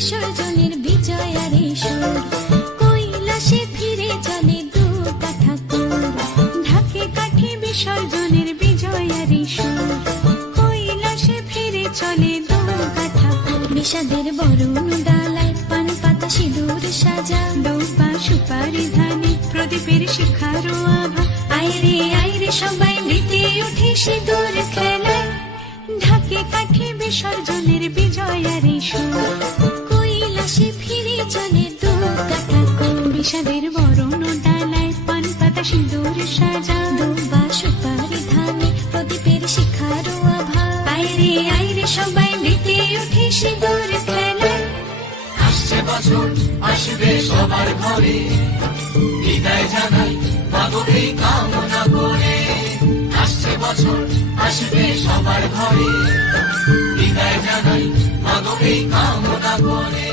বিসর্জনের বিজয়ারে সুর, কৈলাসে ফিরে চলে দু কাঠা কুর। ঢাকে কাঠে বিসর্জনের বিজয়ারে সুর, কৈলাসে ফিরে চলে দু কাঠা কুর। বিষাদের বরণ ডালায় পান পাতা সিঁদুর সাজা, দৌপা সুপারি ধানে প্রদীপের শিখারো আভা। আইরে সবাই মেতে উঠে সিঁদুর খেলায়, ঢাকে কাঠে বিসর্জনের বিজয়ারে সুর, কৈলাসে ফিরে চলে দু কাঠা কুর। বিষাদের বরণ ডালায় পান পাতা সিঁদুর সাজা, দৌপা সুপারি ধানে প্রদীপের শিখারো আভা। আইরে সবাই মেতে উঠে সিঁদুর খেলায়। আসছে বছর আসবে সবার ঘরে, বিদায় জানাই মাগো এই কামনা করে। আসছে বছর আসবে সবার ঘরে, বিদায় জানাই মাগো এই কামনা করে।